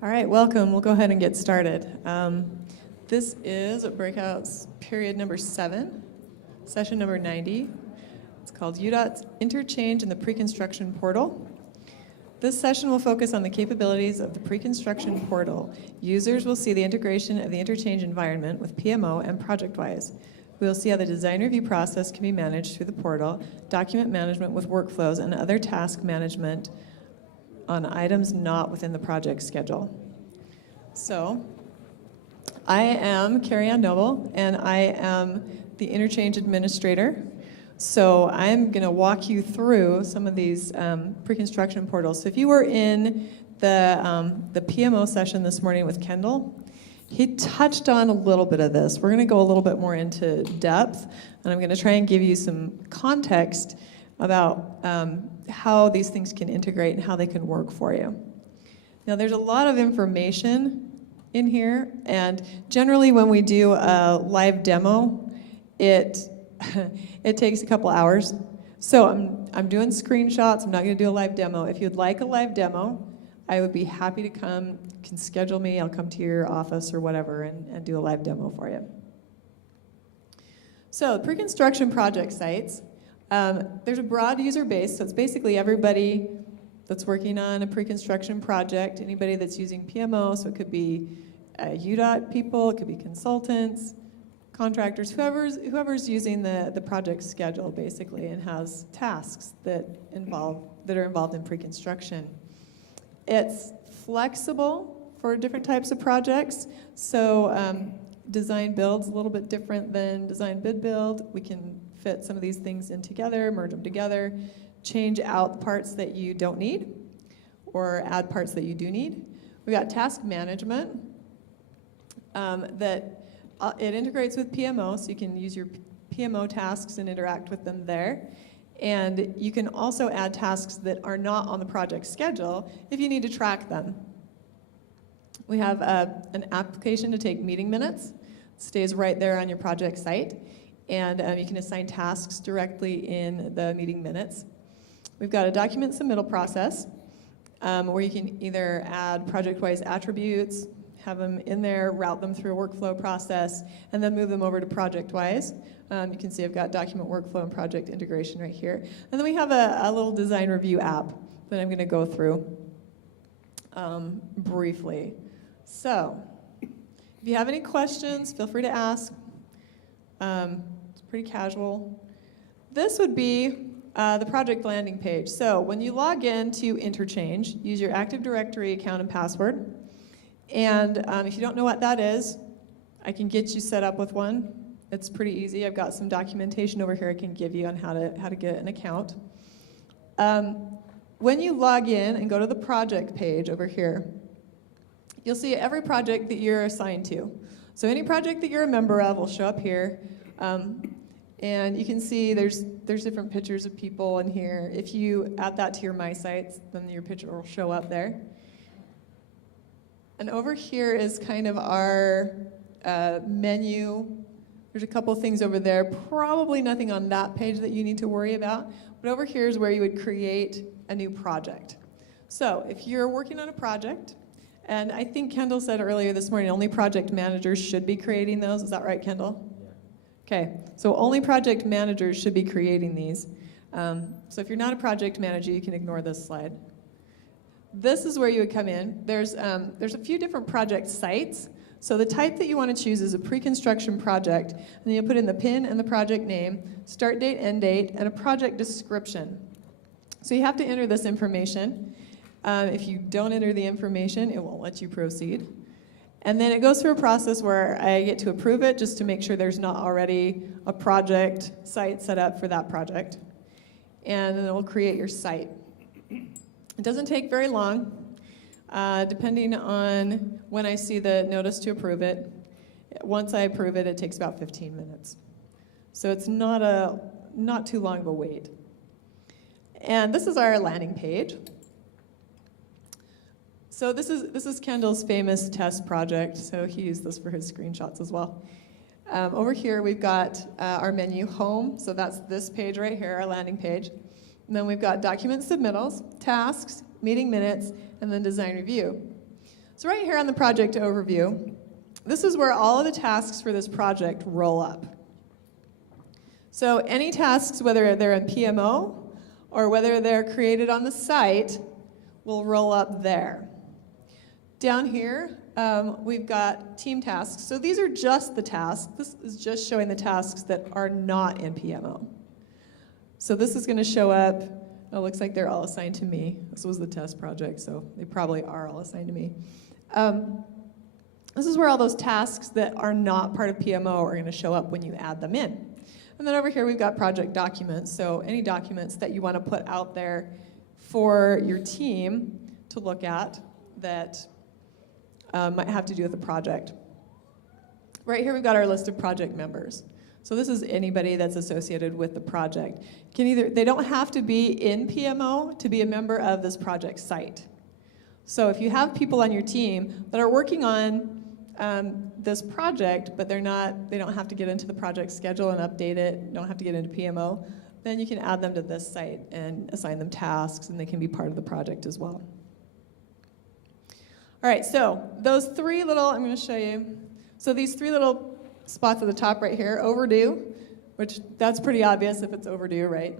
All right, welcome. We'll go ahead and get started. This is breakouts period number 7, session number 90. It's called UDOT's Interchange in the Pre-Construction Portal. This session will focus on the capabilities of the pre-construction portal. Users will see the integration of the interchange environment with PMO and ProjectWise. We will see how the design review process can be managed through the portal, document management with workflows, and other task management on items not within the project schedule. So, I am Carrie Ann Noble, and I am the interchange administrator. So I'm going to walk you through some of these pre-construction portals. So if you were in the PMO session this morning with Kendall, he touched on a little bit of this. We're going to go a little bit more into depth, and I'm going to try and give you some context about how these things can integrate and how they can work for you. Now, there's a lot of information in here, and generally when we do a live demo, it takes a couple hours. So I'm doing screenshots. I'm not going to do a live demo. If you'd like a live demo, I would be happy to come. You can schedule me. I'll come to your office or whatever and do a live demo for you. So pre-construction project sites. There's a broad user base, so it's basically everybody that's working on a pre-construction project, anybody that's using PMO, so it could be UDOT people, it could be consultants, contractors, whoever's using the project schedule basically and has tasks that are involved in pre-construction. It's flexible for different types of projects, so design build's a little bit different than design bid build. We can fit some of these things in together, merge them together, change out the parts that you don't need, or add parts that you do need. We've got task management that it integrates with PMO, so you can use your PMO tasks and interact with them there. And you can also add tasks that are not on the project schedule if you need to track them. We have an application to take meeting minutes. It stays right there on your project site. And you can assign tasks directly in the meeting minutes. We've got a document submittal process where you can either add ProjectWise attributes, have them in there, route them through a workflow process, and then move them over to ProjectWise. You can see I've got document workflow and project integration right here. And then we have a little design review app that I'm going to go through briefly. So, if you have any questions, feel free to ask. It's pretty casual. This would be the project landing page. So when you log in to Interchange, use your Active Directory account and password. And if you don't know what that is, I can get you set up with one. It's pretty easy. I've got some documentation over here I can give you on how to get an account. When you log in and go to the project page over here, you'll see every project that you're assigned to. So any project that you're a member of will show up here. And you can see there's different pictures of people in here. If you add that to your My Sites, then your picture will show up there. And over here is kind of our menu. There's a couple things over there. Probably nothing on that page that you need to worry about. But over here is where you would create a new project. So if you're working on a project, and I think Kendall said earlier this morning, only project managers should be creating those. Is that right, Kendall? Okay, so only project managers should be creating these. So if you're not a project manager, you can ignore this slide. This is where you would come in. There's a few different project sites. So the type that you want to choose is a pre-construction project, and then you put in the PIN and the project name, start date, end date, and a project description. So you have to enter this information. If you don't enter the information, it won't let you proceed. And then it goes through a process where I get to approve it just to make sure there's not already a project site set up for that project. And then it will create your site. It doesn't take very long, depending on when I see the notice to approve it. Once I approve it, it takes about 15 minutes. So it's not too long of a wait. And this is our landing page. So this is Kendall's famous test project, so he used this for his screenshots as well. Over here we've got our menu, home, so that's this page right here, our landing page. And then we've got document submittals, tasks, meeting minutes, and then design review. So right here on the project overview, this is where all of the tasks for this project roll up. So any tasks, whether they're in PMO or whether they're created on the site, will roll up there. Down here, we've got team tasks. So these are just the tasks. This is just showing the tasks that are not in PMO. So this is going to show up. It looks like they're all assigned to me. This was the test project, so they probably are all assigned to me. This is where all those tasks that are not part of PMO are going to show up when you add them in. And then over here we've got project documents. So any documents that you want to put out there for your team to look at that might have to do with the project. Right here we've got our list of project members. So this is anybody that's associated with the project. They don't have to be in PMO to be a member of this project site. So if you have people on your team that are working on this project, but they don't have to get into the project schedule and update it, don't have to get into PMO, then you can add them to this site and assign them tasks, and they can be part of the project as well. All right, so those three little, I'm going to show you. So these three little spots at the top right here, overdue, which that's pretty obvious if it's overdue, right?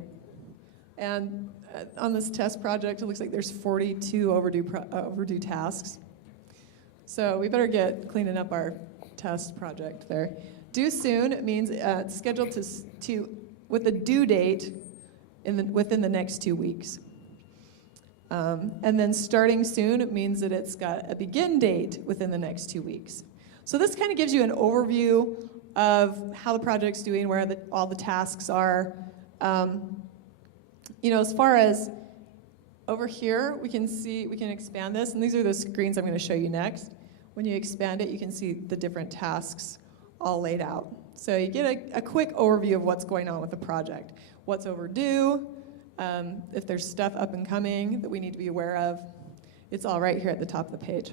And on this test project, it looks like there's 42 overdue tasks. So we better get cleaning up our test project there. Due soon means it's scheduled to with a due date within the next 2 weeks. And then starting soon means that it's got a begin date within the next 2 weeks. So this kind of gives you an overview of how the project's doing, where all the tasks are. As far as over here, we can expand this, and these are the screens I'm going to show you next. When you expand it, you can see the different tasks all laid out. So you get a quick overview of what's going on with the project, what's overdue, if there's stuff up and coming that we need to be aware of. It's all right here at the top of the page.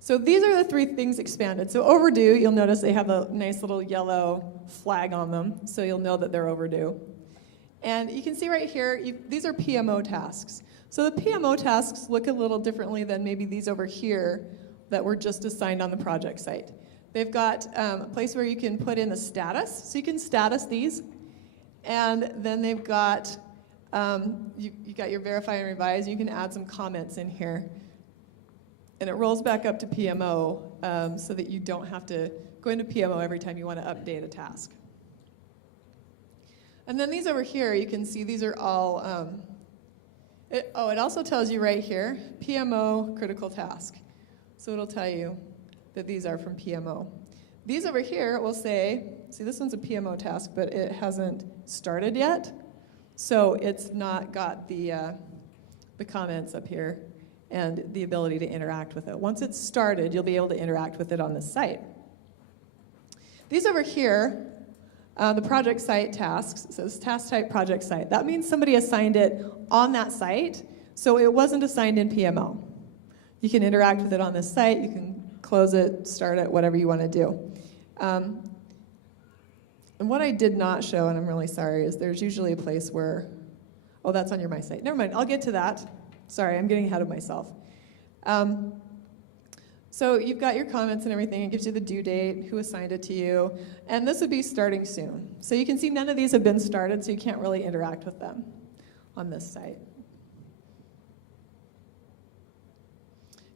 So these are the three things expanded. So overdue, you'll notice they have a nice little yellow flag on them, so you'll know that they're overdue. And you can see right here, these are PMO tasks. So the PMO tasks look a little differently than maybe these over here that were just assigned on the project site. They've got a place where you can put in the status, so you can status these. And then they've got, you got your verify and revise, you can add some comments in here. And it rolls back up to PMO so that you don't have to go into PMO every time you want to update a task. And then these over here, you can see these are all, it also tells you right here, PMO critical task. So it'll tell you that these are from PMO. These over here will say, see this one's a PMO task, but it hasn't started yet. So it's not got the comments up here and the ability to interact with it. Once it's started, you'll be able to interact with it on the site. These over here, the project site tasks, it says task type project site. That means somebody assigned it on that site, so it wasn't assigned in PMO. You can interact with it on this site, you can close it, start it, whatever you want to do. And what I did not show, and I'm really sorry, is there's usually a place where, oh, that's on your My Site. Never mind, I'll get to that. Sorry, I'm getting ahead of myself. So you've got your comments and everything. It gives you the due date, who assigned it to you, and this would be starting soon. So you can see none of these have been started, so you can't really interact with them on this site.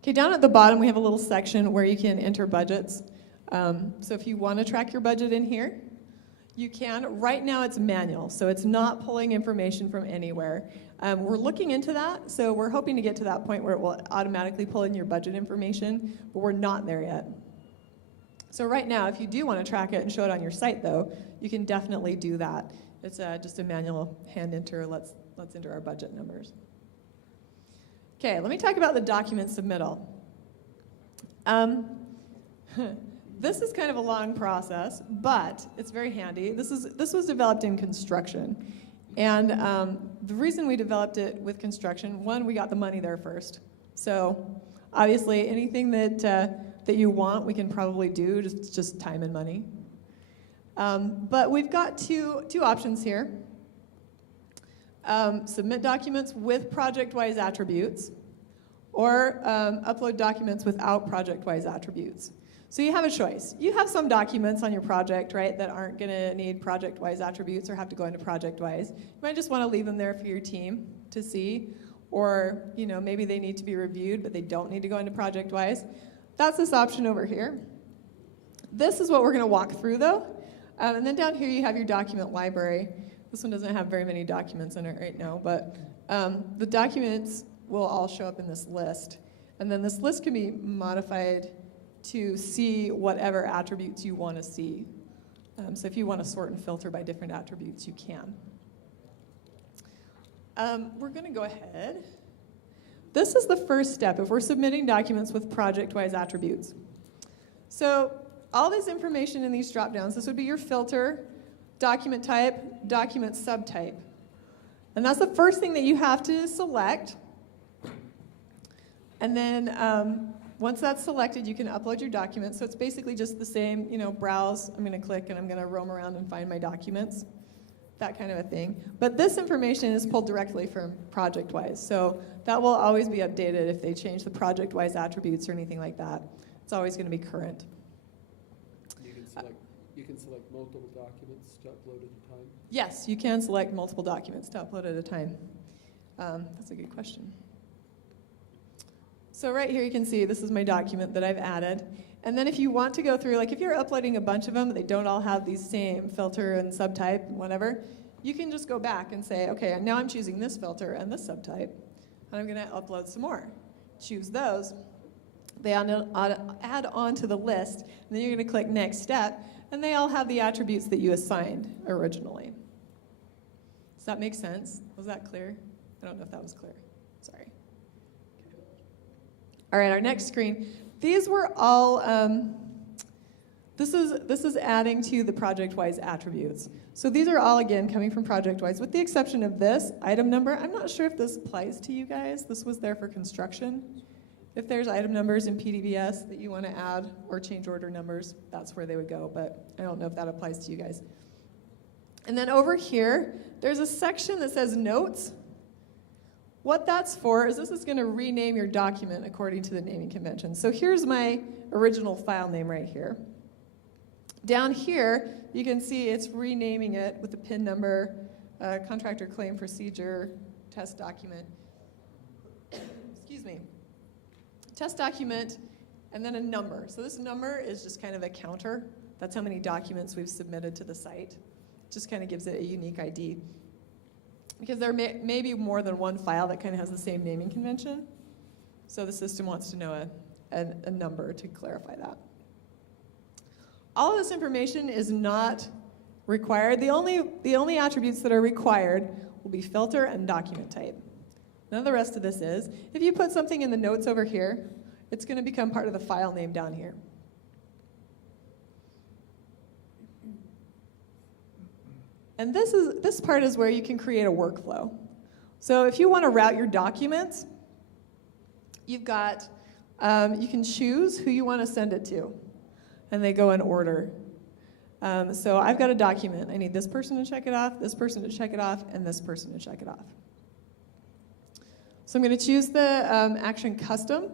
Okay, down at the bottom we have a little section where you can enter budgets. So if you want to track your budget in here, you can. Right now it's manual, so it's not pulling information from anywhere. We're looking into that, so we're hoping to get to that point where it will automatically pull in your budget information, but we're not there yet. So right now, if you do want to track it and show it on your site, though, you can definitely do that. It's just a manual hand enter. Let's enter our budget numbers. Okay, let me talk about the document submittal. This is kind of a long process, but it's very handy. This was developed in construction. And the reason we developed it with construction, one, we got the money there first. So obviously anything that you want, we can probably do, just time and money. But we've got two options here. Submit documents with project-wise attributes, or upload documents without project-wise attributes. So you have a choice. You have some documents on your project, right, that aren't going to need project-wise attributes or have to go into project-wise. You might just want to leave them there for your team to see, or maybe they need to be reviewed, but they don't need to go into project-wise. That's this option over here. This is what we're going to walk through, though. And then down here you have your document library. This one doesn't have very many documents in it right now, but the documents will all show up in this list. And then this list can be modified to see whatever attributes you want to see. So if you want to sort and filter by different attributes, you can. We're going to go ahead. This is the first step if we're submitting documents with project-wise attributes. So all this information in these drop-downs, this would be your filter, document type, document subtype. And that's the first thing that you have to select. And then once that's selected, you can upload your documents. So it's basically just the same, browse. I'm going to click and I'm going to roam around and find my documents, that kind of a thing. But this information is pulled directly from ProjectWise. So that will always be updated if they change the ProjectWise attributes or anything like that. It's always going to be current. You can select multiple documents to upload at a time? Yes, you can select multiple documents to upload at a time. That's a good question. So right here you can see this is my document that I've added. And then if you want to go through, like if you're uploading a bunch of them, they don't all have these same filter and subtype and whatever, you can just go back and say, okay, now I'm choosing this filter and this subtype, and I'm going to upload some more. Choose those. They add on to the list, and then you're going to click Next Step, and they all have the attributes that you assigned originally. Does that make sense? Was that clear? I don't know if that was clear. Sorry. All right, our next screen. These were all, this is adding to the ProjectWise attributes. So these are all, again, coming from ProjectWise, with the exception of this item number. I'm not sure if this applies to you guys. This was there for construction. If there's item numbers in PDBS that you want to add or change order numbers, that's where they would go, but I don't know if that applies to you guys. And then over here, there's a section that says Notes. What that's for is this is going to rename your document according to the naming convention. So here's my original file name right here. Down here, you can see it's renaming it with the PIN number, contractor claim procedure, test document. Excuse me. Test document, and then a number. So this number is just kind of a counter. That's how many documents we've submitted to the site. Just kind of gives it a unique ID. Because there may be more than one file that kind of has the same naming convention. So the system wants to know a number to clarify that. All of this information is not required. The only attributes that are required will be filter and document type. None of the rest of this is. If you put something in the notes over here, it's going to become part of the file name down here. And this part is where you can create a workflow. So if you want to route your documents, you've got, you can choose who you want to send it to, and they go in order. So I've got a document. I need this person to check it off, this person to check it off, and this person to check it off. So I'm going to choose the action custom,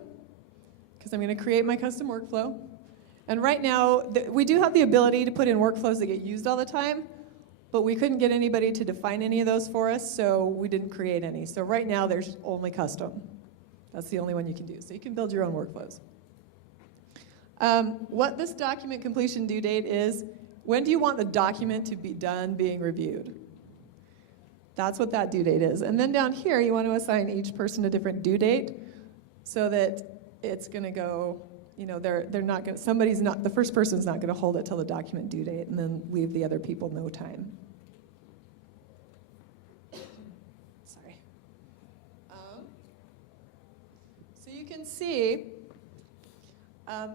because I'm going to create my custom workflow. And right now, we do have the ability to put in workflows that get used all the time, but we couldn't get anybody to define any of those for us, so we didn't create any. So right now, there's only custom. That's the only one you can do. So you can build your own workflows. What this document completion due date is, when do you want the document to be done being reviewed? That's what that due date is. And then down here, you want to assign each person a different due date so that it's going to go, they're not going to, the first person's not going to hold it till the document due date and then leave the other people no time. Sorry. So you can see,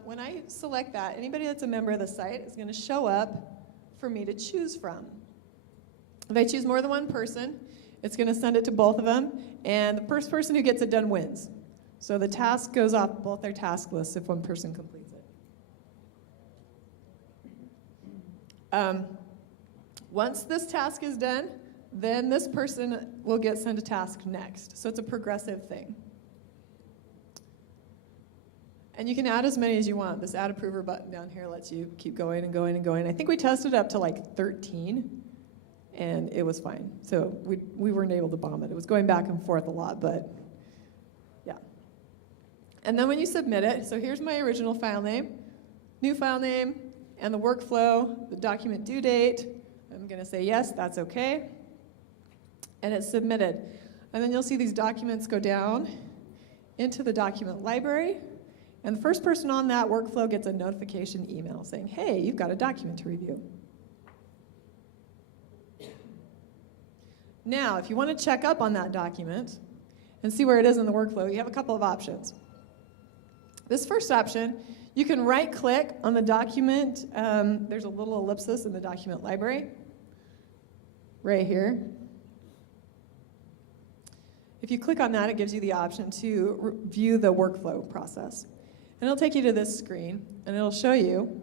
when I select that, anybody that's a member of the site is going to show up for me to choose from. If I choose more than one person, it's going to send it to both of them, and the first person who gets it done wins. So the task goes off both their task lists if one person completes it. Once this task is done, then this person will get sent a task next. So it's a progressive thing. And you can add as many as you want. This add approver button down here lets you keep going and going and going. I think we tested up to like 13, and it was fine. So we weren't able to bomb it. It was going back and forth a lot, but yeah. And then when you submit it, so here's my original file name, new file name, and the workflow, the document due date. I'm going to say yes, that's okay. And it's submitted. And then you'll see these documents go down into the document library. And the first person on that workflow gets a notification email saying, hey, you've got a document to review. Now, if you want to check up on that document and see where it is in the workflow, you have a couple of options. This first option, you can right-click on the document. There's a little ellipsis in the document library right here. If you click on that, it gives you the option to view the workflow process. And it'll take you to this screen, and it'll show you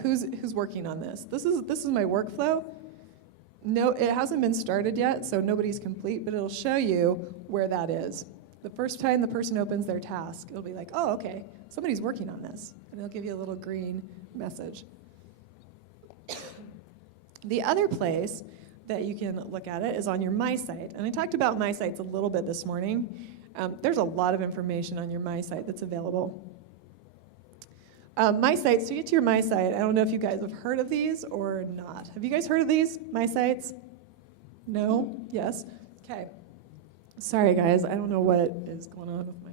who's working on this. This is my workflow. No, it hasn't been started yet, so nobody's complete, but it'll show you where that is. The first time the person opens their task, it'll be like, oh, okay, somebody's working on this. And it'll give you a little green message. The other place that you can look at it is on your My Site. And I talked about My Sites a little bit this morning. There's a lot of information on your My Site that's available. My Sites, to get to your My Site, I don't know if you guys have heard of these or not. Have you guys heard of these, My Sites? No? Yes? Okay. Sorry, guys, I don't know what is going on with my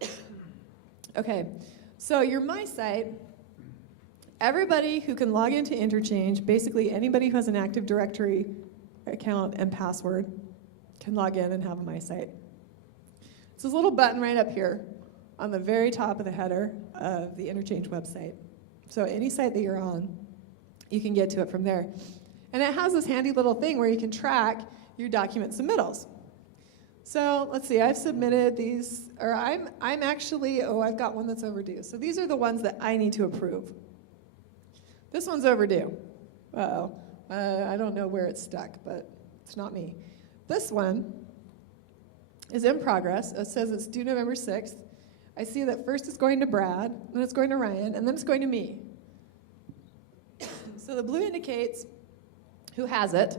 throat. Okay, so your My Site, everybody who can log into Interchange, basically anybody who has an Active Directory account and password can log in and have a My Site. It's this little button right up here on the very top of the header of the Interchange website. So any site that you're on, you can get to it from there. And it has this handy little thing where you can track your document submittals. So let's see, I've submitted these, or I'm actually, I've got one that's overdue. So these are the ones that I need to approve. This one's overdue. Uh-oh. I don't know where it's stuck, but it's not me. This one is in progress. It says it's due November 6th. I see that first it's going to Brad, then it's going to Ryan, and then it's going to me. So the blue indicates who has it,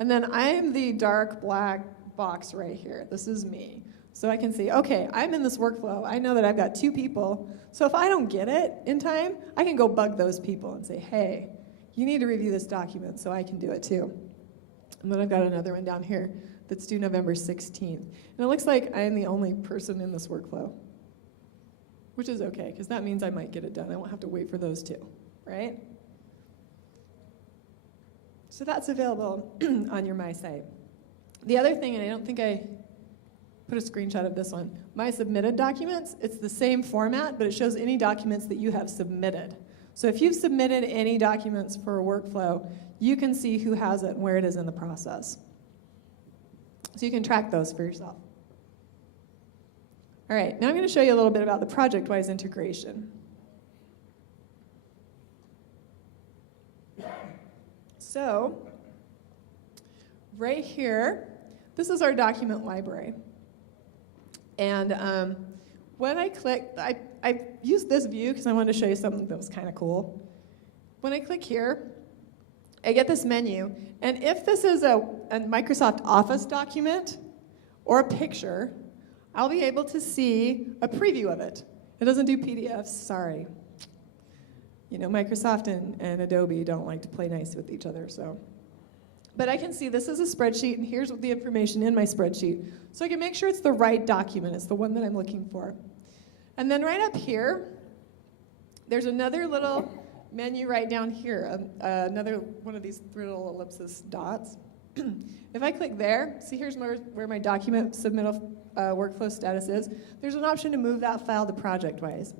and then I'm the dark black box right here. This is me. So I can see, okay, I'm in this workflow. I know that I've got 2 people. So if I don't get it in time, I can go bug those people and say, hey, you need to review this document so I can do it too. And then I've got another one down here that's due November 16th. And it looks like I am the only person in this workflow, which is okay, because that means I might get it done. I won't have to wait for those 2, right? So that's available on your My Site. The other thing, and I don't think I put a screenshot of this one, My Submitted Documents, it's the same format, but it shows any documents that you have submitted. So if you've submitted any documents for a workflow, you can see who has it and where it is in the process. So you can track those for yourself. All right, now I'm going to show you a little bit about the ProjectWise integration. So right here, this is our document library. And when I click, I used this view because I wanted to show you something that was kind of cool. When I click here, I get this menu. And if this is a Microsoft Office document or a picture, I'll be able to see a preview of it. It doesn't do PDFs, sorry. You know, Microsoft and Adobe don't like to play nice with each other, so. But I can see this is a spreadsheet, and here's the information in my spreadsheet. So I can make sure it's the right document. It's the one that I'm looking for. And then right up here, there's another little menu right down here, another one of these 3 little ellipsis dots. If I click there, see here's where my document submittal workflow status is. There's an option to move that file to ProjectWise.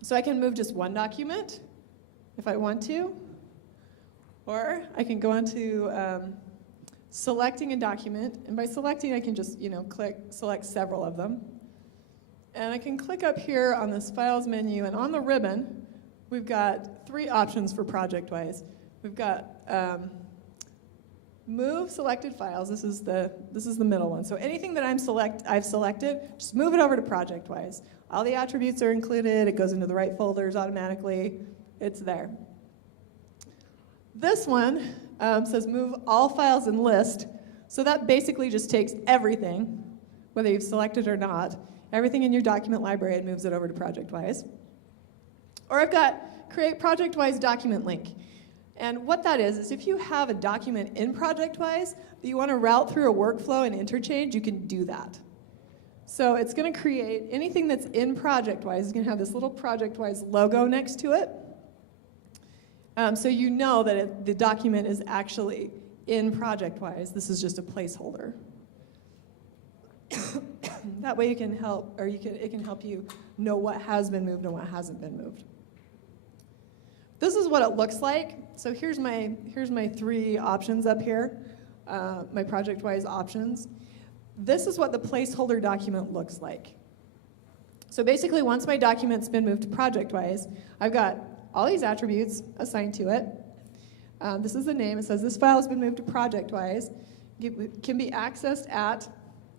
So I can move just one document if I want to, or I can go on to selecting a document, and by selecting I can just select several of them. And I can click up here on this Files menu, and on the ribbon, we've got 3 options for ProjectWise. We've got move selected files. This is the middle one. So anything that I've selected, just move it over to ProjectWise. All the attributes are included. It goes into the right folders automatically. It's there. This one says move all files in list. So that basically just takes everything, whether you've selected or not, everything in your document library and moves it over to ProjectWise. Or I've got create ProjectWise document link. And what that is if you have a document in ProjectWise that you want to route through a workflow and interchange, you can do that. So it's going to create anything that's in ProjectWise. It's going to have this little ProjectWise logo next to it. So you know that the document is actually in ProjectWise. This is just a placeholder. That way you can help, or it can help you know what has been moved and what hasn't been moved. This is what it looks like. So here's my 3 options up here, my ProjectWise options. This is what the placeholder document looks like. So basically, once my document's been moved to ProjectWise, I've got all these attributes assigned to it. This is the name. It says this file has been moved to ProjectWise. It can be accessed at,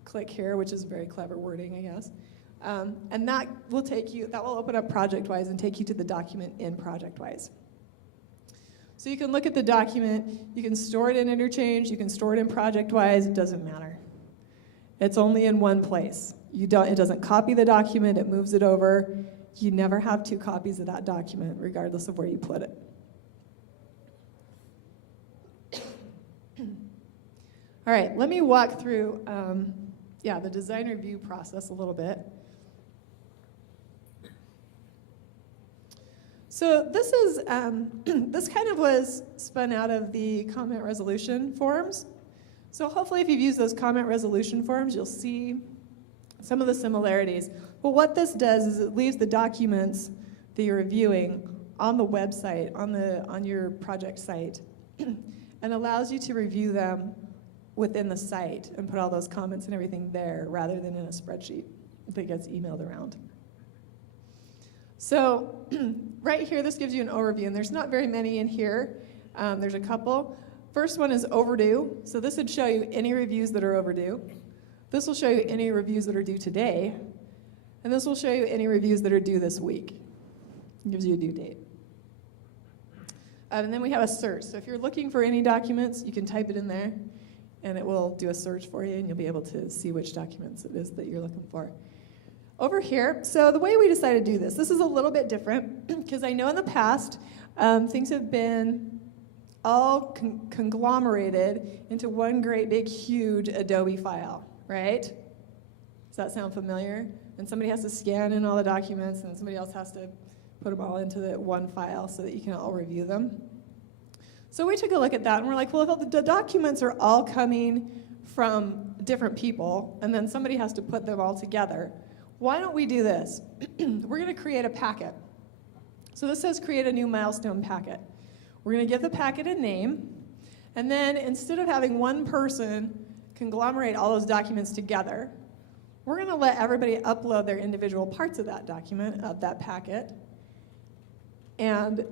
click here, which is very clever wording, I guess. And that will open up ProjectWise and take you to the document in ProjectWise. So you can look at the document, you can store it in Interchange, you can store it in ProjectWise, it doesn't matter. It's only in one place. It doesn't copy the document, it moves it over. You never have 2 copies of that document, regardless of where you put it. All right, let me walk through the design review process a little bit. So this is this kind of was spun out of the comment resolution forms. So hopefully if you've used those comment resolution forms, you'll see some of the similarities. But what this does is it leaves the documents that you're reviewing on the website, on your project site, and allows you to review them within the site and put all those comments and everything there rather than in a spreadsheet that gets emailed around. So right here, this gives you an overview, and there's not very many in here. There's a couple. First one is overdue. So this would show you any reviews that are overdue. This will show you any reviews that are due today. And this will show you any reviews that are due this week. It gives you a due date. And then we have a search. So if you're looking for any documents, you can type it in there, and it will do a search for you, and you'll be able to see which documents it is that you're looking for. Over here, so the way we decided to do this is a little bit different, because I know in the past, things have been all conglomerated into one great big huge Adobe file, right? Does that sound familiar? And somebody has to scan in all the documents, and somebody else has to put them all into the one file so that you can all review them. So we took a look at that, and we're like, well, if the documents are all coming from different people, and then somebody has to put them all together, why don't we do this? We're going to create a packet. So this says create a new milestone packet. We're going to give the packet a name, and then instead of having one person conglomerate all those documents together, we're going to let everybody upload their individual parts of that document, of that packet, and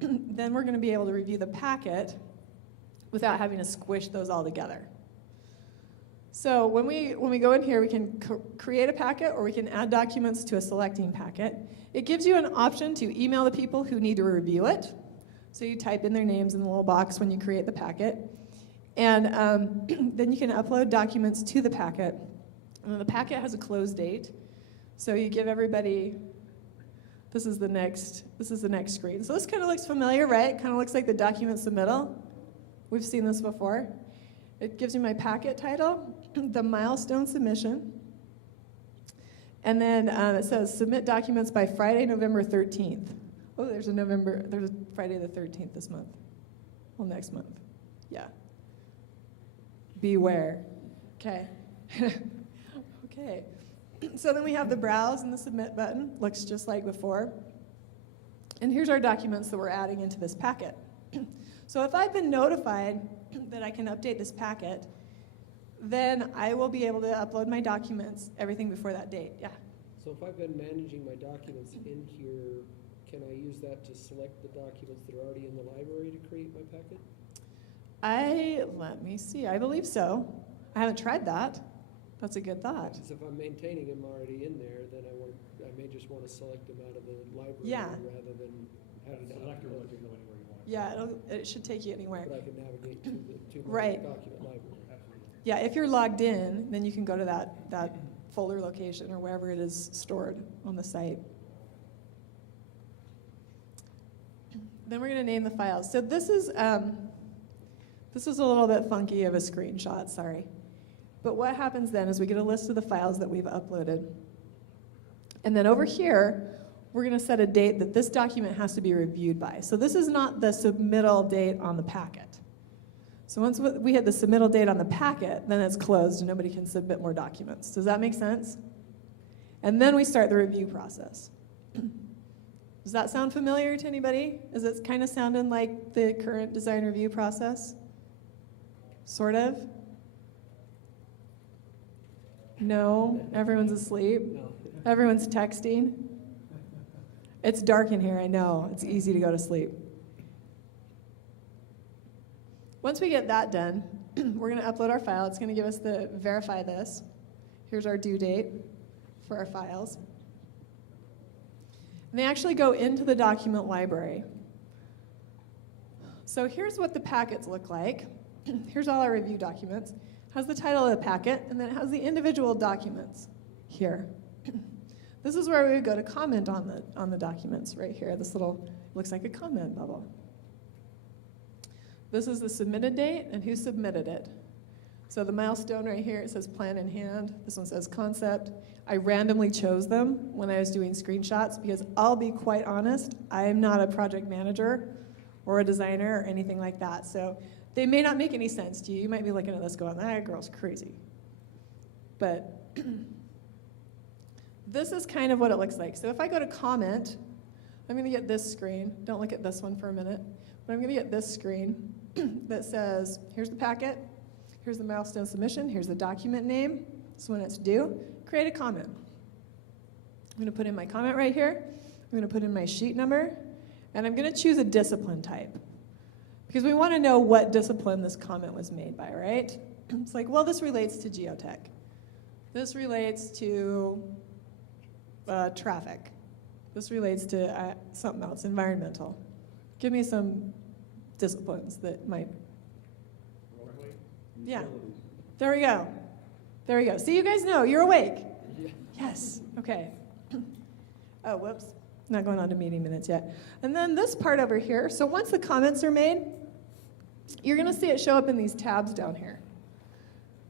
then we're going to be able to review the packet without having to squish those all together. So when we go in here, we can create a packet, or we can add documents to a selecting packet. It gives you an option to email the people who need to review it. So you type in their names in the little box when you create the packet. And then you can upload documents to the packet. And then the packet has a close date. So you give everybody, this is the next screen. So this kind of looks familiar, right? Kind of looks like the document submittal. We've seen this before. It gives you my packet title, the milestone submission, and then it says submit documents by Friday, November 13th. Oh, there's a Friday the 13th this month. Well, next month. Yeah. Beware. Okay. Okay. So then we have the browse and the submit button. Looks just like before. And here's our documents that we're adding into this packet. So if I've been notified that I can update this packet, then I will be able to upload my documents, everything before that date. Yeah. So if I've been managing my documents in here, can I use that to select the documents that are already in the library to create my packet? Let me see, I believe so. I haven't tried that. That's a good thought. Because if I'm maintaining them already in there, then I may just want to select them out of the library Yeah. rather than having to Selector will let you go anywhere you want. Yeah, it should take you anywhere. But I can navigate to my Right. document library. Absolutely. Yeah, if you're logged in, then you can go to that folder location or wherever it is stored on the site. Then we're going to name the files. So this is a little bit funky of a screenshot, sorry. But what happens then is we get a list of the files that we've uploaded. And then over here, we're going to set a date that this document has to be reviewed by. So this is not the submittal date on the packet. So once we hit the submittal date on the packet, then it's closed and nobody can submit more documents. Does that make sense? And then we start the review process. Does that sound familiar to anybody? Is it kind of sounding like the current design review process? Sort of? No? Everyone's asleep? No. Everyone's texting? It's dark in here, I know. It's easy to go to sleep. Once we get that done, we're going to upload our file. It's going to give us the verify this. Here's our due date for our files. And they actually go into the document library. So here's what the packets look like. Here's all our review documents. It has the title of the packet, and then it has the individual documents here. This is where we would go to comment on the documents right here. This little looks like a comment bubble. This is the submitted date and who submitted it. So the milestone right here, it says plan in hand. This one says concept. I randomly chose them when I was doing screenshots because I'll be quite honest, I'm not a project manager or a designer or anything like that. So they may not make any sense to you. You might be looking at this going, that girl's crazy. But this is kind of what it looks like. So if I go to comment, I'm going to get this screen. Don't look at this one for a minute. But I'm going to get this screen that says, here's the packet, here's the milestone submission, here's the document name, this is when it's due. Create a comment. I'm going to put in my comment right here. I'm going to put in my sheet number, and I'm going to choose a discipline type. Because we want to know what discipline this comment was made by, right? It's like, well, this relates to geotech. This relates to traffic. This relates to something else, environmental. Give me some disciplines that might. Yeah. There we go. There we go. See, you guys know. You're awake. Yeah. Yes. Okay. Oh, whoops. Not going on to meeting minutes yet. And then this part over here. So once the comments are made, you're going to see it show up in these tabs down here.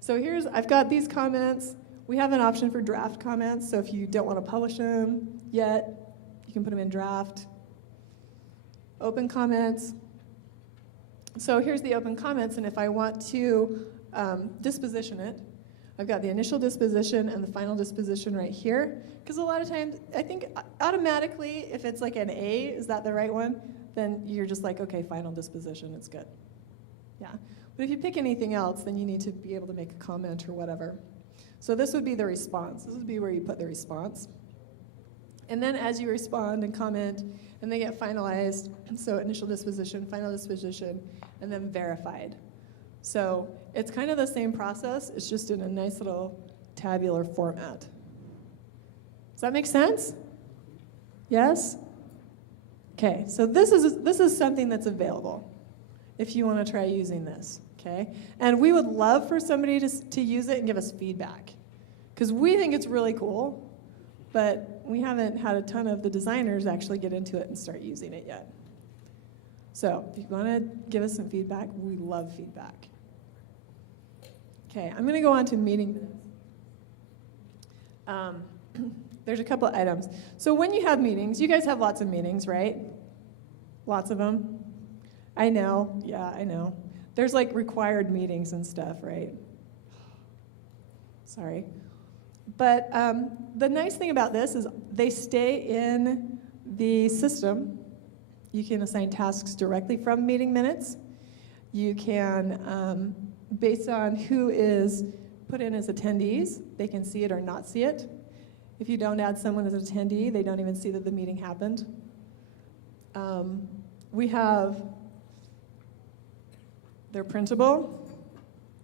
So I've got these comments. We have an option for draft comments. So if you don't want to publish them yet, you can put them in draft. Open comments. So here's the open comments, and if I want to disposition it, I've got the initial disposition and the final disposition right here. Because a lot of times, I think automatically, if it's like an A, is that the right one? Then you're just like, okay, final disposition, it's good. Yeah. But if you pick anything else, then you need to be able to make a comment or whatever. So this would be the response. This would be where you put the response. And then as you respond and comment, and they get finalized, so initial disposition, final disposition, and then verified. So it's kind of the same process, it's just in a nice little tabular format. Does that make sense? Yes? Okay, so this is something that's available if you want to try using this, okay? And we would love for somebody to use it and give us feedback, because we think it's really cool, but we haven't had a ton of the designers actually get into it and start using it yet. So if you want to give us some feedback, we love feedback. Okay, I'm going to go on to meeting minutes. There's a couple of items. So when you have meetings, you guys have lots of meetings, right? Lots of them. I know, yeah, I know. There's like required meetings and stuff, right? Sorry. But the nice thing about this is they stay in the system. You can assign tasks directly from meeting minutes. You can, based on who is put in as attendees, they can see it or not see it. If you don't add someone as an attendee, they don't even see that the meeting happened. They're printable.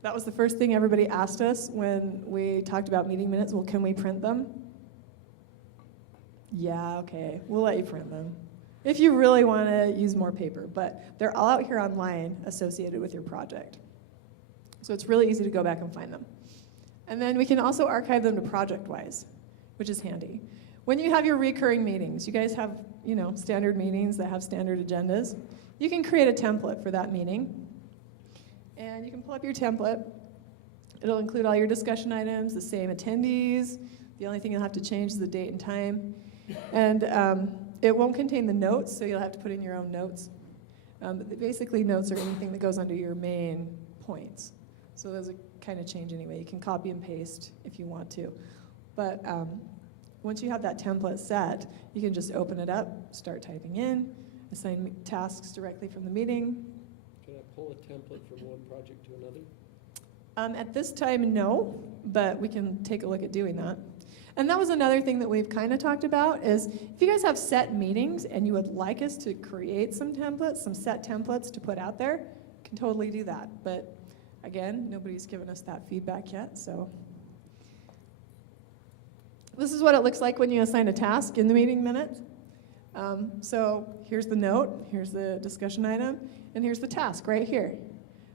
That was the first thing everybody asked us when we talked about meeting minutes. Well, can we print them? Yeah, okay, we'll let you print them. If you really want to use more paper, but they're all out here online associated with your project. So it's really easy to go back and find them. And then we can also archive them to ProjectWise, which is handy. When you have your recurring meetings, you guys have, standard meetings that have standard agendas. You can create a template for that meeting. And you can pull up your template. It'll include all your discussion items, the same attendees. The only thing you'll have to change is the date and time. And it won't contain the notes, so you'll have to put in your own notes. But basically, notes are anything that goes under your main points. So those are kind of change anyway. You can copy and paste if you want to. But once you have that template set, you can just open it up, start typing in, assign tasks directly from the meeting. Can I pull a template from one project to another? At this time, no, but we can take a look at doing that. And that was another thing that we've kind of talked about is if you guys have set meetings and you would like us to create some templates, some set templates to put out there, you can totally do that. But again, nobody's given us that feedback yet, so. This is what it looks like when you assign a task in the meeting minutes. So here's the note, here's the discussion item, and here's the task right here.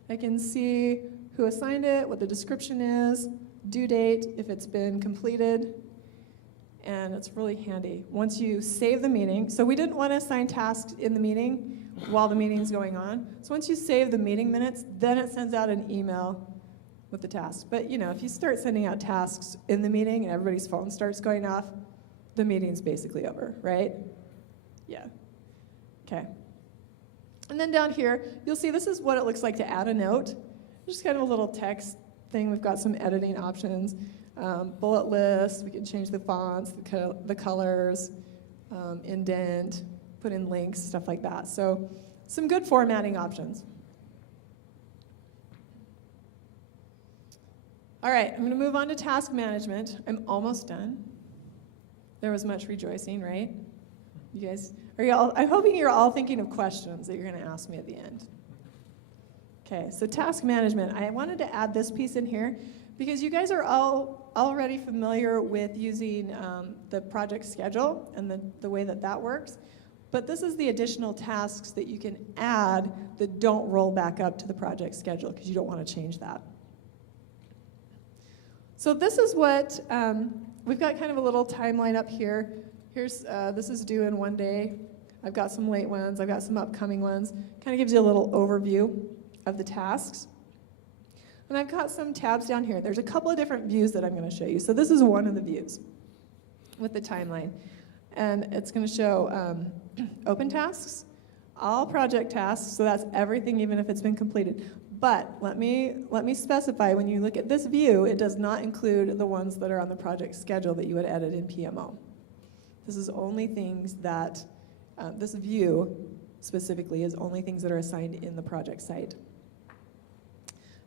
I can see who assigned it, what the description is, due date, if it's been completed, and it's really handy. Once you save the meeting, so we didn't want to assign tasks in the meeting while the meeting's going on. So once you save the meeting minutes, then it sends out an email with the task. But if you start sending out tasks in the meeting and everybody's phone starts going off, the meeting's basically over, right? Yeah. Okay. And then down here, you'll see this is what it looks like to add a note. Just kind of a little text thing. We've got some editing options, bullet lists. We can change the fonts, the colors, indent, put in links, stuff like that. So some good formatting options. All right, I'm going to move on to task management. I'm almost done. There was much rejoicing, right? You guys, I'm hoping you're all thinking of questions that you're going to ask me at the end. Okay, so task management. I wanted to add this piece in here because you guys are all already familiar with using the project schedule and the way that works. But this is the additional tasks that you can add that don't roll back up to the project schedule because you don't want to change that. So this is what, we've got kind of a little timeline up here. Here's, this is due in one day. I've got some late ones, I've got some upcoming ones. Kind of gives you a little overview of the tasks. And I've got some tabs down here. There's a couple of different views that I'm going to show you. So this is one of the views with the timeline. And it's going to show open tasks, all project tasks, so that's everything even if it's been completed. But let me specify, when you look at this view, it does not include the ones that are on the project schedule that you would edit in PMO. This is only things that, this view specifically is only things that are assigned in the project site.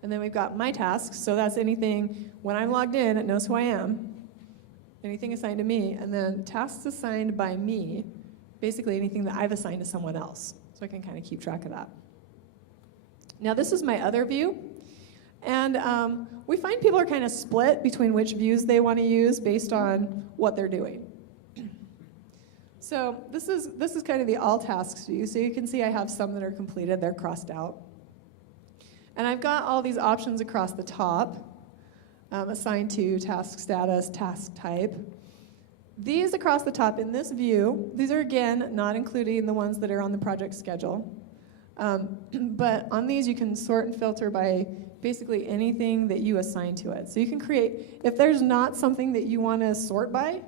And then we've got my tasks, so that's anything, when I'm logged in, it knows who I am, anything assigned to me, and then tasks assigned by me, basically anything that I've assigned to someone else, so I can kind of keep track of that. Now this is my other view, and we find people are kind of split between which views they want to use based on what they're doing. So this is kind of the all tasks view, so you can see I have some that are completed, they're crossed out. And I've got all these options across the top, assigned to, task status, task type. These across the top in this view, these are again not including the ones that are on the project schedule. But on these you can sort and filter by basically anything that you assign to it. So you can create, if there's not something that you want to sort by,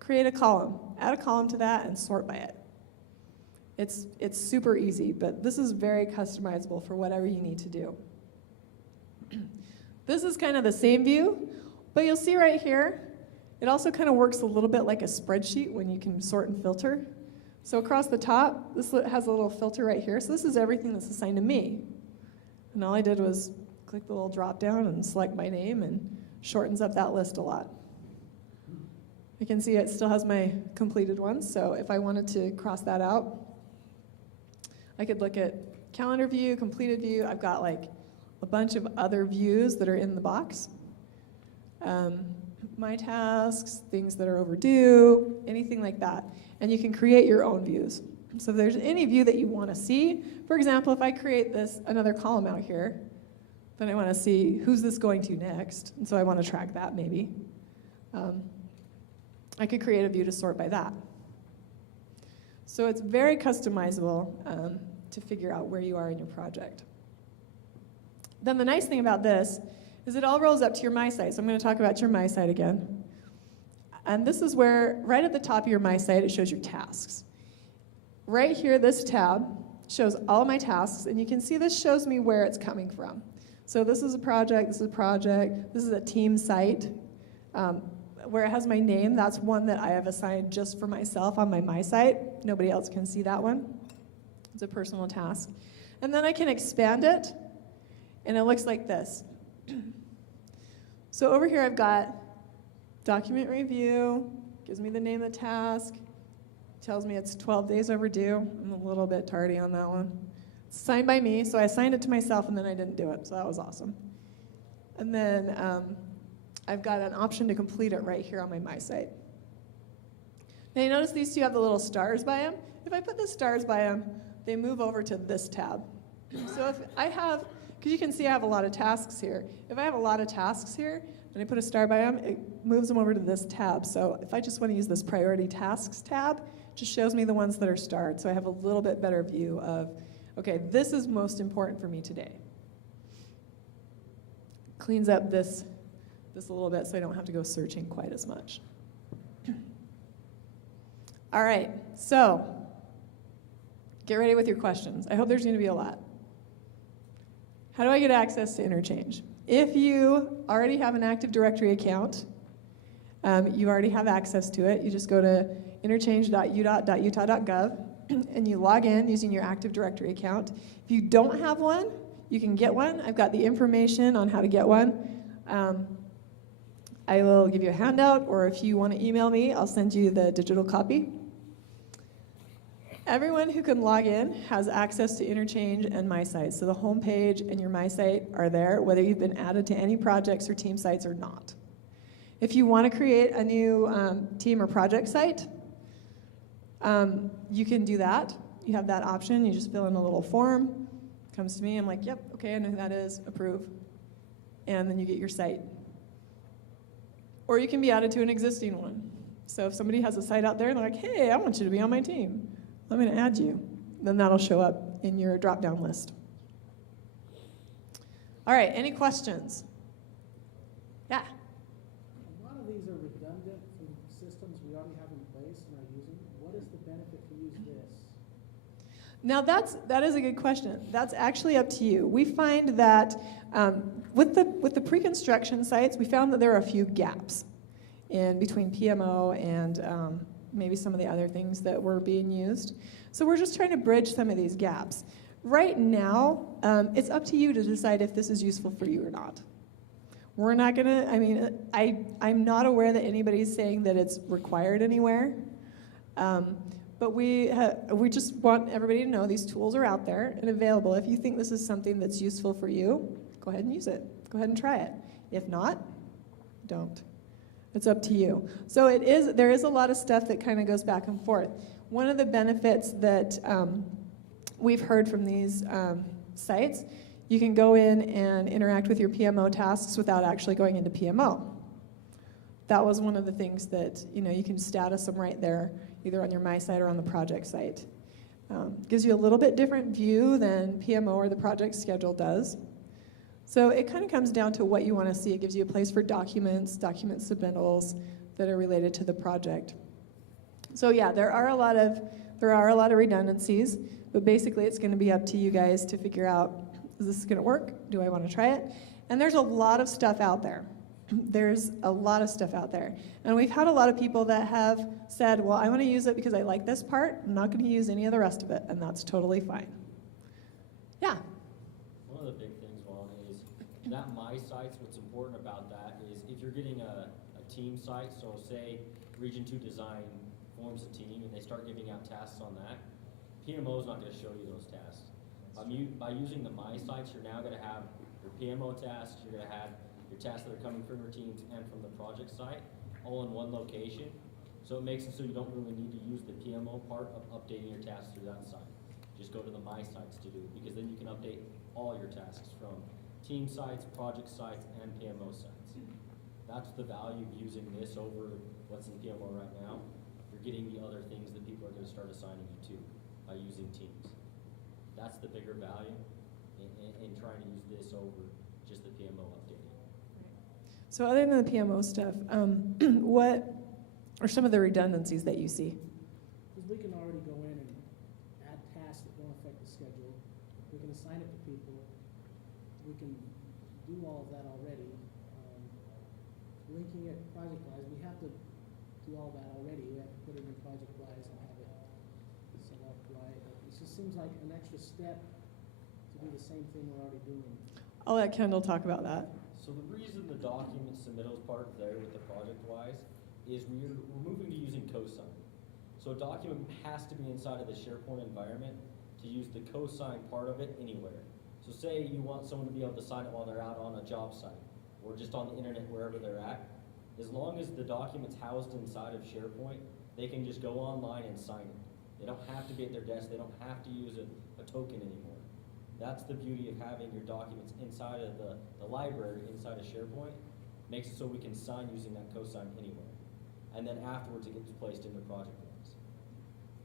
create a column. Add a column to that and sort by it. It's super easy, but this is very customizable for whatever you need to do. This is kind of the same view, but you'll see right here, it also kind of works a little bit like a spreadsheet when you can sort and filter. So across the top, this has a little filter right here. So this is everything that's assigned to me. And all I did was click the little drop down and select my name and shortens up that list a lot. You can see it still has my completed ones, so if I wanted to cross that out, I could look at calendar view, completed view. I've got like a bunch of other views that are in the box. My tasks, things that are overdue, anything like that. And you can create your own views. So if there's any view that you want to see, for example, if I create another column out here, then I want to see who's this going to next, and so I want to track that maybe. I could create a view to sort by that. So it's very customizable to figure out where you are in your project. Then the nice thing about this is it all rolls up to your My Site. So I'm going to talk about your My Site again. And this is where, right at the top of your My Site, it shows your tasks. Right here, this tab shows all of my tasks, and you can see this shows me where it's coming from. So this is a project, this is a project, this is a team site. Where it has my name, that's one that I have assigned just for myself on my My Site. Nobody else can see that one. It's a personal task. And then I can expand it, and it looks like this. So over here I've got document review, gives me the name of the task, tells me it's 12 days overdue. I'm a little bit tardy on that one. It's signed by me, so I assigned it to myself and then I didn't do it, so that was awesome. And then I've got an option to complete it right here on my My Site. Now you notice these two have the little stars by them. If I put the stars by them, they move over to this tab. So if I have, because you can see I have a lot of tasks here. If I have a lot of tasks here, and I put a star by them, it moves them over to this tab. So if I just want to use this Priority Tasks tab, it just shows me the ones that are starred. So I have a little bit better view of, okay, this is most important for me today. Cleans up this a little bit so I don't have to go searching quite as much. All right, so get ready with your questions. I hope there's going to be a lot. How do I get access to Interchange? If you already have an Active Directory account, you already have access to it. You just go to interchange.udot.utah.gov and you log in using your Active Directory account. If you don't have one, you can get one. I've got the information on how to get one. I will give you a handout, or if you want to email me, I'll send you the digital copy. Everyone who can log in has access to Interchange and My Site. So the home page and your My Site are there, whether you've been added to any projects or team sites or not. If you want to create a new team or project site, you can do that. You have that option. You just fill in a little form. It comes to me. I'm like, yep, okay, I know who that is. Approve. And then you get your site. Or you can be added to an existing one. So if somebody has a site out there and they're like, hey, I want you to be on my team, I'm going to add you. Then that'll show up in your drop-down list. All right, any questions? Yeah? A lot of these are redundant from systems we already have in place and are using. What is the benefit to use this? Now that is a good question. That's actually up to you. We find that with the pre-construction sites, we found that there are a few gaps in between PMO and maybe some of the other things that were being used. So we're just trying to bridge some of these gaps. Right now, it's up to you to decide if this is useful for you or not. We're not gonna, I mean, I'm not aware that anybody's saying that it's required anywhere. But we just want everybody to know these tools are out there and available. If you think this is something that's useful for you, go ahead and use it. Go ahead and try it. If not, don't. It's up to you. So there is a lot of stuff that kind of goes back and forth. One of the benefits that we've heard from these sites, you can go in and interact with your PMO tasks without actually going into PMO. That was one of the things that, you can status them right there, either on your My Site or on the project site. Gives you a little bit different view than PMO or the project schedule does. So it kind of comes down to what you want to see. It gives you a place for document submittals that are related to the project. So yeah, there are a lot of redundancies, but basically it's going to be up to you guys to figure out, is this going to work? Do I want to try it? And there's a lot of stuff out there. There's a lot of stuff out there. And we've had a lot of people that have said, well, I want to use it because I like this part. I'm not going to use any of the rest of it, and that's totally fine. Yeah? One of the big things, Ron, is that My Sites, what's important about that is if you're getting a team site, so say Region 2 Design forms a team and they start giving out tasks on that, PMO is not going to show you those tasks. By using the My Sites, you're now going to have your PMO tasks, you're gonna have your tasks that are coming from your teams and from the project site, all in one location. So it makes it so you don't really need to use the PMO part of updating your tasks through that site. Just go to the My Sites to do it, because then you can update all your tasks from team sites, project sites, and PMO sites. That's the value of using this over what's in PMO right now. You're getting the other things that people are gonna start assigning you to by using teams. That's the bigger value in trying to use this over just the PMO updating. So other than the PMO stuff, what are some of the redundancies that you see? Because we can already go in and add tasks that don't affect the schedule. We can assign it to people. We can do all of that already. Linking it project-wise, we have to do all that already. We have to put it in project-wise and have it set up right. It just seems like an extra step to do the same thing we're already doing. I'll let Kendall talk about that. So the reason the document submittals part there with the project-wise is we're moving to using cosign. So a document has to be inside of the SharePoint environment to use the cosign part of it anywhere. So say you want someone to be able to sign it while they're out on a job site, or just on the internet wherever they're at. As long as the document's housed inside of SharePoint, they can just go online and sign it. They don't have to be at their desk, they don't have to use a token anymore. That's the beauty of having your documents inside of the library, inside of SharePoint, makes it so we can sign using that cosign anywhere. And then afterwards it gets placed into ProjectWise.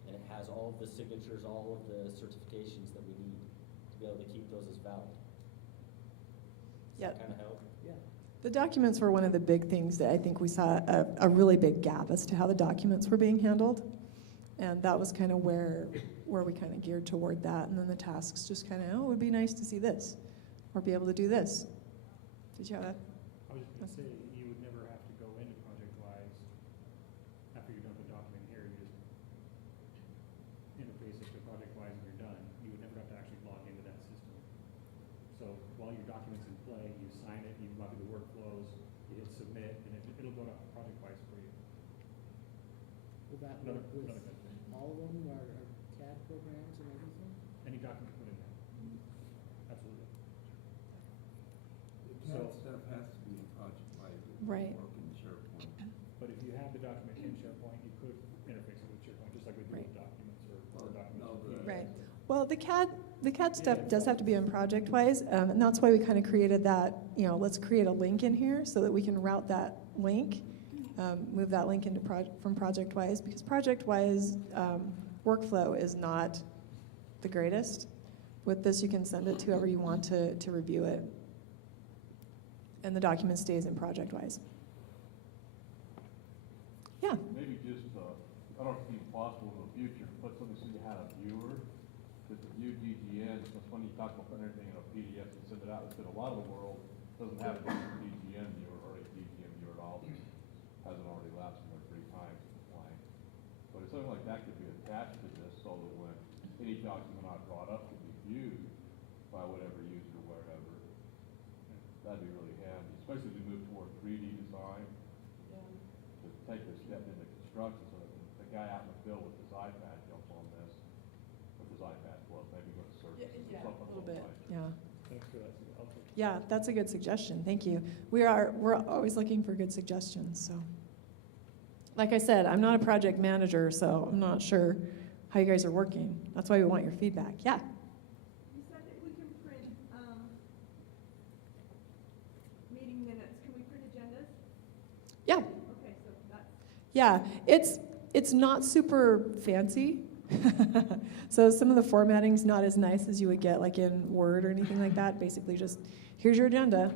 And it has all of the signatures, all of the certifications that we need to be able to keep those as valid. Does Yep. that kind of help? Yeah. The documents were one of the big things that I think we saw a really big gap as to how the documents were being handled. And that was kind of where we kind of geared toward that. And then the tasks just kind of, oh, it would be nice to see this or be able to do this. Did you have a? I was just gonna say, you would never have to go into ProjectWise after you're done with the document here, you just interface it to ProjectWise and you're done. You would never have to actually log into that system. So while your document's in play, you sign it, you log the workflows, you hit submit, and it'll go to ProjectWise for you. Will that Another, work with another good thing. all of them, our CAD programs and everything? Any document put in there. Absolutely. The So- CAD stuff has to be in ProjectWise. It Right. won't work in SharePoint. But if you have the document in SharePoint, you could interface it with SharePoint, just like we do Right. with documents or Well, Word documents. no, or the- PDFs. Right. Well, the CAD stuff does have to be in ProjectWise, and that's why we kind of created that, let's create a link in here so that we can route that link, move that link into from ProjectWise, because ProjectWise workflow is not the greatest. With this, you can send it to whoever you want to review it, and the document stays in ProjectWise. Yeah. Maybe just, I don't think it's possible in the future, to put something so you had a viewer, that the view DGN, because when you talk about putting everything in a PDF and send it out, it's been a lot of the world doesn't have a DGN viewer or a DGN viewer at all, hasn't already lapsed in their free time line. But if something like that could be attached to this, so that when any document I brought up could be viewed by whatever user, wherever, that'd be really handy, especially as we move toward 3D design. To take this step into construction so that the guy out in the field with his iPad jumps on this, with his iPad Plus, maybe go to search or something. A little bit, like that. yeah. Thanks for that. I'll take it. Yeah, that's a good suggestion. Thank you. We're always looking for good suggestions. So, like I said, I'm not a project manager, so I'm not sure how you guys are working. That's why we want your feedback. Yeah. You said that we can print, meeting minutes. Can we print agendas? Yeah. Okay, so that's, Yeah. It's not super fancy. So some of the formatting's not as nice as you would get like in Word or anything like that. Basically, just here's your agenda.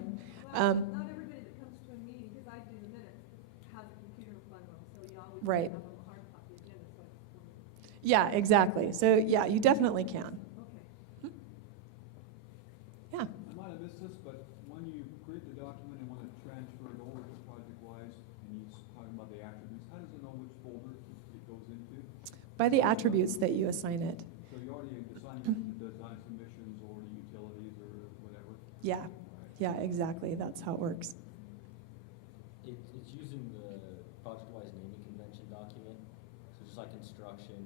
well, not everybody that comes to a meeting, because I do the minutes, has a computer in front of them, so you always Right. have a hard copy agenda, so I just wondered. Yeah, exactly. So yeah, you definitely can. Okay. Yeah. I might have missed this, but when you create the document and want to transfer it over to ProjectWise, and you're talking about the attributes, how does it know which folder it goes into? By the attributes that you assign it. So you already assigned it to the design submissions or the utilities or whatever? Yeah. Right. Yeah, exactly. That's how it works. It's using the ProjectWise naming convention document. So just like construction,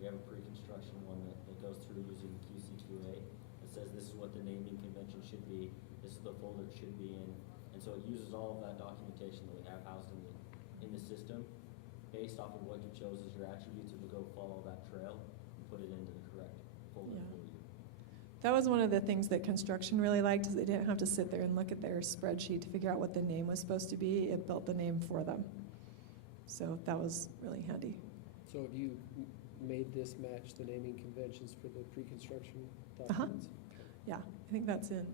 we have a pre-construction one that goes through using QC2A. It says this is what the naming convention should be. this is the folder it should be in. And so it uses all of that documentation that we have housed in the system. Based off of what you chose as your attributes, it will go follow that trail and put it into the correct folder Yeah. for you. That was one of the things that construction really liked, is they didn't have to sit there and look at their spreadsheet to figure out what the name was supposed to be. It built the name for them. So that was really handy. So have you made this match the naming conventions for the pre-construction Uh-huh. documents? Yeah, I think that's in.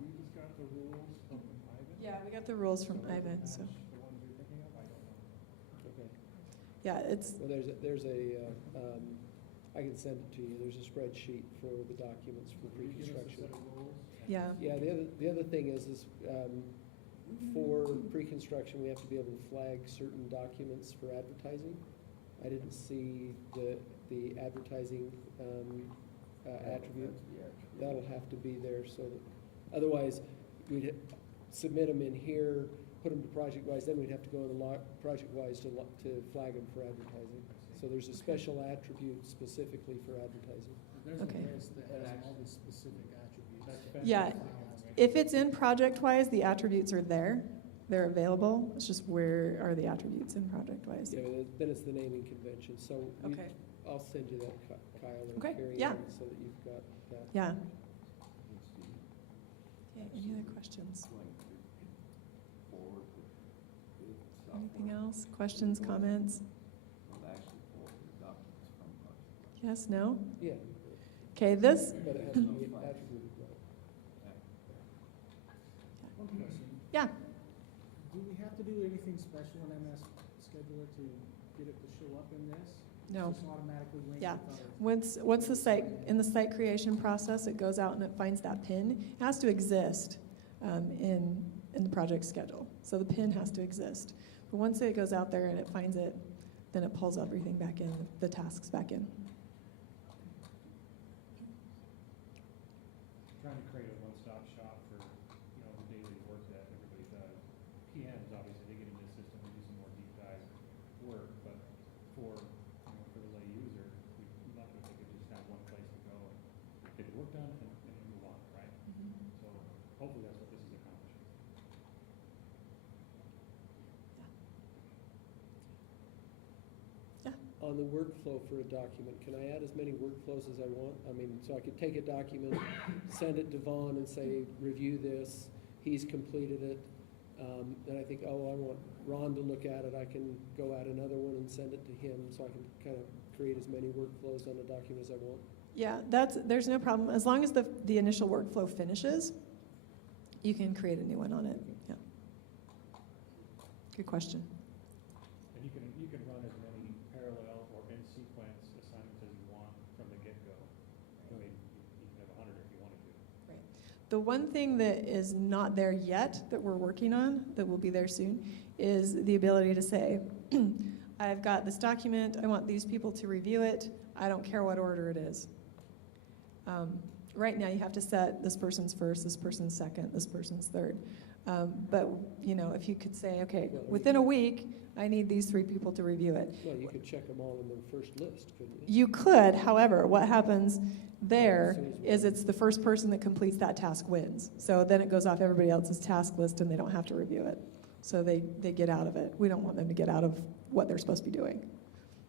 We just got the rules from Ivan. Yeah, we got the rules from So they Ivan, match so, the ones you're thinking of, I don't know. Okay. yeah, it's, Well, I can send it to you. There's a spreadsheet for the documents for Will you give us a pre-construction. set of rules? yeah. Yeah, the other thing is for pre-construction, we have to be able to flag certain documents for advertising. I didn't see the advertising attribute. That'll have to be there, so that, otherwise, we'd submit them in here, put them to ProjectWise, then we'd have to go to ProjectWise to flag them for advertising. So there's a special attribute specifically for advertising. There's Okay. a list that has all the specific attributes. That's Yeah. fantastic. If it's in ProjectWise, the attributes are there. They're available. It's just where are the attributes in ProjectWise? Yeah, then it's the naming convention, so Okay. I'll send you that, Kyle, or Okay, Carrie yeah. Ann, so that you've got that. Yeah. Okay, any other questions? Anything else? Questions, comments? Yes, no? Yeah, Okay, this, but it has to be attributed, right? One question, yeah, do we have to do anything special in MS Scheduler to get it to show up in this? no. It's just automatically linked Yeah. with other. Once the site, in the site creation process, it goes out and it finds that pin. It has to exist in the project schedule. So the pin has to exist. But once it goes out there and it finds it, then it pulls everything back in, the tasks back in. Trying to create a one-stop shop for, the daily work that everybody does. PMs, obviously, they get into the system and do some more deep dive work, but for the lay user, we love it if they could just have one place to go and get the work done and move on, right? So hopefully that's what this is accomplishing. On the workflow for a document, can I add as many workflows as I want? I mean, so I could take a document, send it to Vaughn and say, review this, he's completed it. Then I think, I want Ron to look at it, I can go add another one and send it to him, so I can kind of create as many workflows on a document as I want. Yeah, there's no problem. As long as the initial workflow finishes, you can create a new one on it. Yeah. Good question. And you can run as many parallel or in sequence assignments as you want from the get-go. I mean, you can have 100 if you wanted to. The one thing that is not there yet that we're working on, that will be there soon, is the ability to say, I've got this document, I want these people to review it, I don't care what order it is. Right now you have to set this person's first, this person's second, this person's third. But, if you could say, okay, within a week, I need these 3 people to review it. Well, you could check them all in the first list, couldn't you? You could, however, what happens there is it's the first person that completes that task wins. So then it goes off everybody else's task list and they don't have to review it. So they get out of it. We don't want them to get out of what they're supposed to be doing.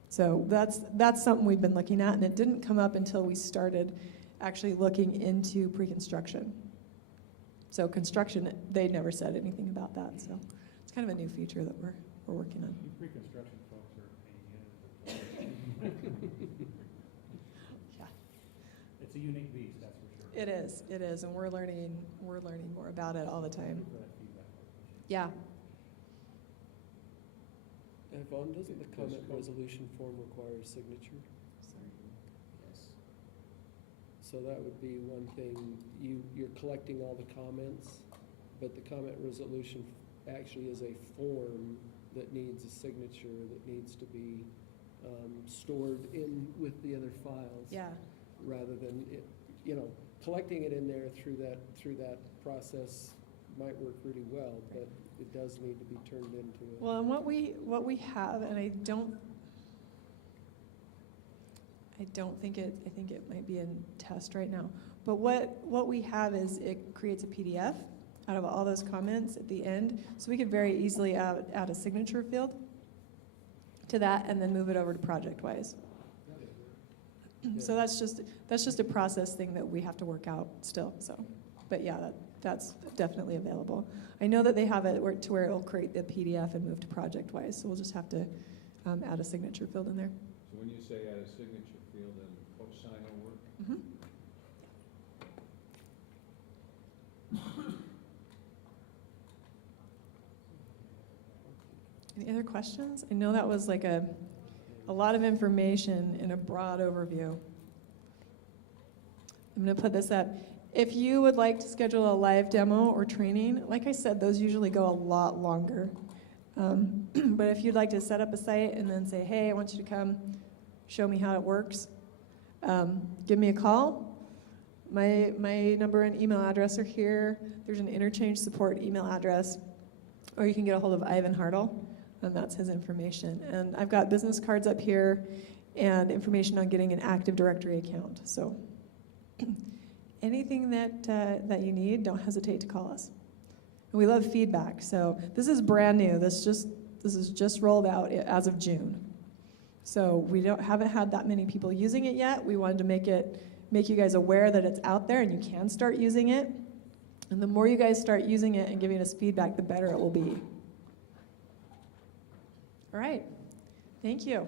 So that's something we've been looking at, and it didn't come up until we started actually looking into pre-construction. So construction, they never said anything about that, so it's kind of a new feature that we're working on. You pre-construction folks are a pain in the Yeah. It's a unique beast, that's for sure. It is, and we're learning more about it all the time. Thank you for that feedback. Yeah. Vaughn, doesn't the comment resolution form require a signature? Yes. So that would be one thing, you're collecting all the comments, but the comment resolution actually is a form that needs a signature, that needs to be stored in with the other files. Yeah. Rather than, collecting it in there through that process might work really well, but it does need to be turned into a. Well, and what we have, and I think it might be in test right now. But what we have is it creates a PDF out of all those comments at the end, so we could very easily add a signature field to that and then move it over to ProjectWise. So that's just a process thing that we have to work out still. So, but yeah, that's definitely available. I know that they have it to where it'll create the PDF and move to ProjectWise. So we'll just have to add a signature field in there. So when you say add a signature field, then post-sign will work? Mm-hmm. Any other questions? I know that was like a lot of information in a broad overview. I'm going to put this up. If you would like to schedule a live demo or training, like I said, those usually go a lot longer. But if you'd like to set up a site and then say, hey, I want you to come show me how it works, give me a call. My number and email address are here. There's an interchange support email address, or you can get a hold of Ivan Hartle, and that's his information. And I've got business cards up here and information on getting an Active Directory account. So anything that you need, don't hesitate to call us. And we love feedback. So this is brand new. This is just rolled out as of June. So we haven't had that many people using it yet. We wanted to make you guys aware that it's out there and you can start using it. And the more you guys start using it and giving us feedback, the better it will be. All right. Thank you.